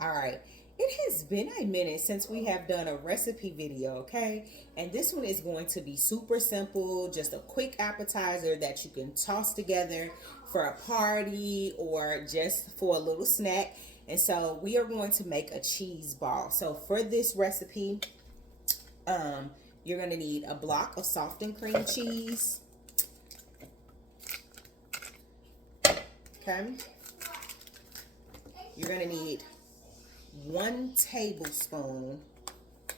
All right. It has been a minute since we have done a recipe video, okay? And this one is going to be super simple, just a quick appetizer that you can toss together for a party or just for a little snack. And so we are going to make a cheese ball. So for this recipe, um, you're going to need a block of softened cream cheese, okay? You're going to need 1 tablespoon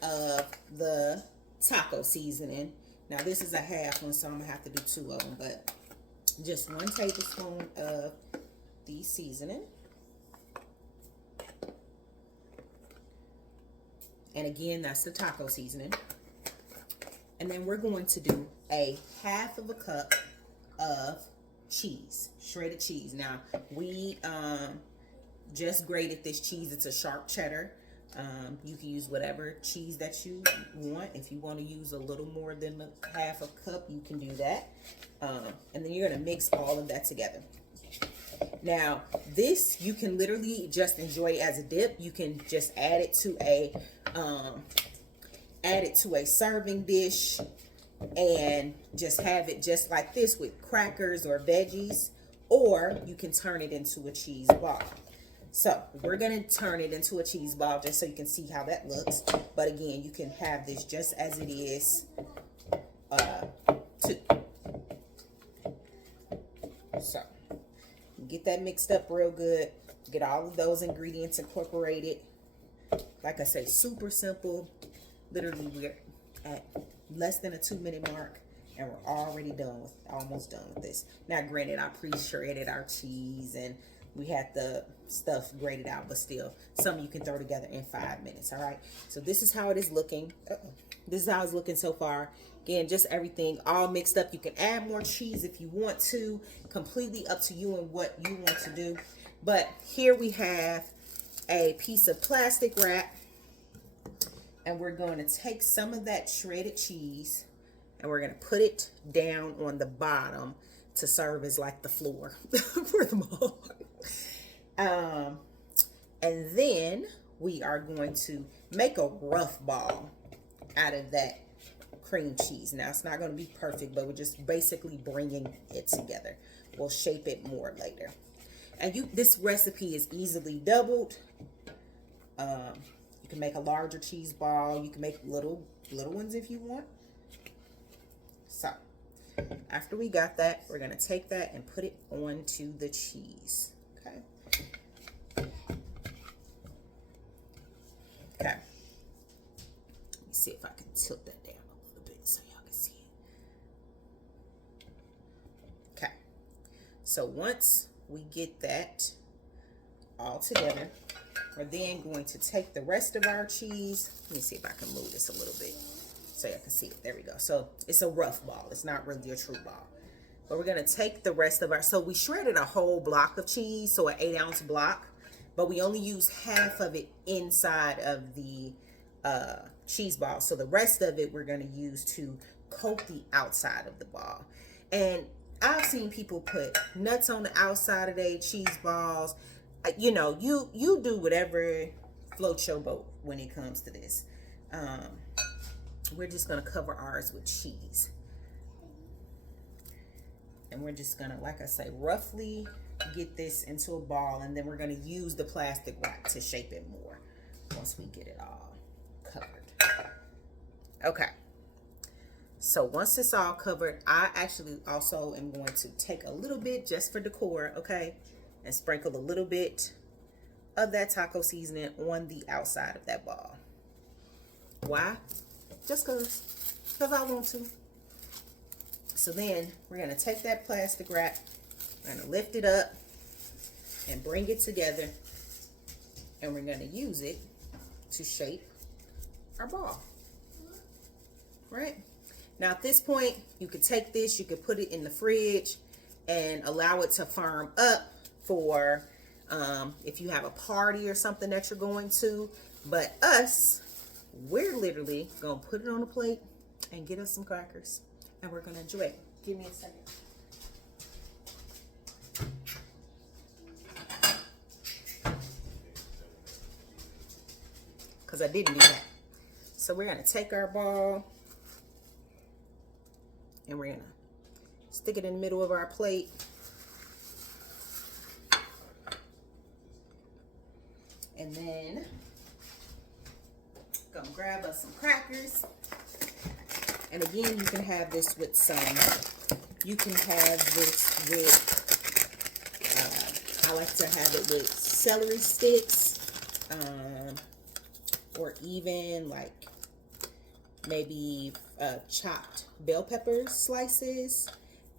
of the taco seasoning. Now this is a half one, so I'm gonna have to do 2 of them, but just 1 tablespoon of the seasoning. And again, that's the taco seasoning. And then we're going to do a half of a cup of cheese, shredded cheese. Now we just grated this cheese. It's a sharp cheddar. You can use whatever cheese that you want. If you want to use a little more than half a cup, you can do that. And then you're going to mix all of that together. Now, this you can literally just enjoy as a dip. You can just add it to a serving dish and just have it just like this with crackers or veggies, or you can turn it into a cheese ball. So we're going to turn it into a cheese ball just so you can see how that looks. But again, you can have this just as it is too. So get that mixed up real good. Get all of those ingredients incorporated. Like I say, super simple. Literally, we're at less than a 2-minute mark. And we're already almost done with this. Now, granted, I pre-shredded our cheese and we had the stuff grated out, but still, some you can throw together in 5 minutes. All right. So this is how it is looking. This is how it's looking so far. Again, just everything all mixed up. You can add more cheese if you want to. Completely up to you and what you want to do. But here we have a piece of plastic wrap, and we're going to take some of that shredded cheese and we're going to put it down on the bottom to serve as like the floor for the ball. And then we are going to make a rough ball out of that cream cheese. Now, it's not going to be perfect, but we're just basically bringing it together. We'll shape it more later. And this recipe is easily doubled. You can make a larger cheese ball. You can make little ones if you want. So after we got that, we're going to take that and put it onto the cheese. Okay. Okay. Let me see if I can tilt that down a little bit so y'all can see it. Okay. So once we get that all together, we're then going to take the rest of our cheese. Let me see if I can move this a little bit so y'all can see it. There we go. So it's a rough ball. It's not really a true ball. But we're going to take the rest of so we shredded a whole block of cheese, so an 8-ounce block, but we only use half of it inside of the cheese ball. So the rest of it we're going to use to coat the outside of the ball. And I've seen people put nuts on the outside of their cheese balls. You know, you do whatever floats your boat when it comes to this. We're just going to cover ours with cheese. And we're just going to, like I say, roughly get this into a ball. And then we're going to use the plastic wrap to shape it more once we get it all covered. Okay. So once it's all covered, I actually also am going to take a little bit just for decor, okay? And sprinkle a little bit of that taco seasoning on the outside of that ball. Why? Just because I want to. So then we're going to take that plastic wrap, we're going to lift it up and bring it together, and we're going to use it to shape our ball. Right? Now at this point, you could take this, you could put it in the fridge and allow it to firm up for if you have a party or something that you're going to. But we're literally going to put it on a plate and get us some crackers, and we're going to enjoy it. Give me a second. because I didn't do that. So we're going to take our ball and we're going to stick it in the middle of our plate. And then gonna grab us some crackers. And again, you can have this with you can have this with, I like to have it with celery sticks, or even like maybe chopped bell pepper slices,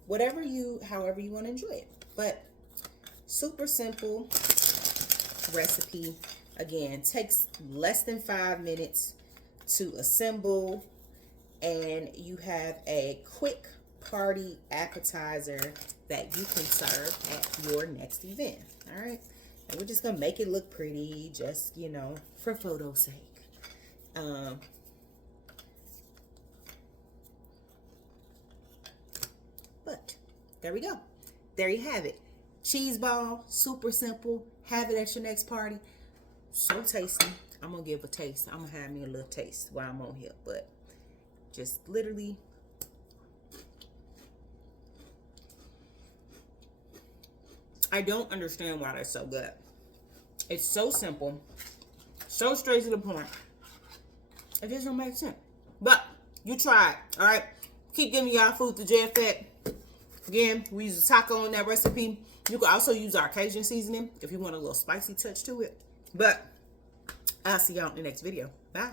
however you want to enjoy it. But super simple recipe. Again, takes less than 5 minutes to assemble, and you have a quick party appetizer that you can serve at your next event. All right, and we're just gonna make it look pretty, just, you know, for photo's sake. But there we go. There you have it. Cheese ball, super simple. Have it at your next party. So tasty. I'm gonna give a taste. I'm gonna have me a little taste while I'm on here, but just literally. I don't understand why they're so good. It's so simple, so straight to the point. It just don't make sense. But you try it, all right? Keep giving y'all food to J Effect. Again, we use a taco in that recipe. You can also use our Cajun seasoning if you want a little spicy touch to it. But I'll see y'all in the next video. Bye.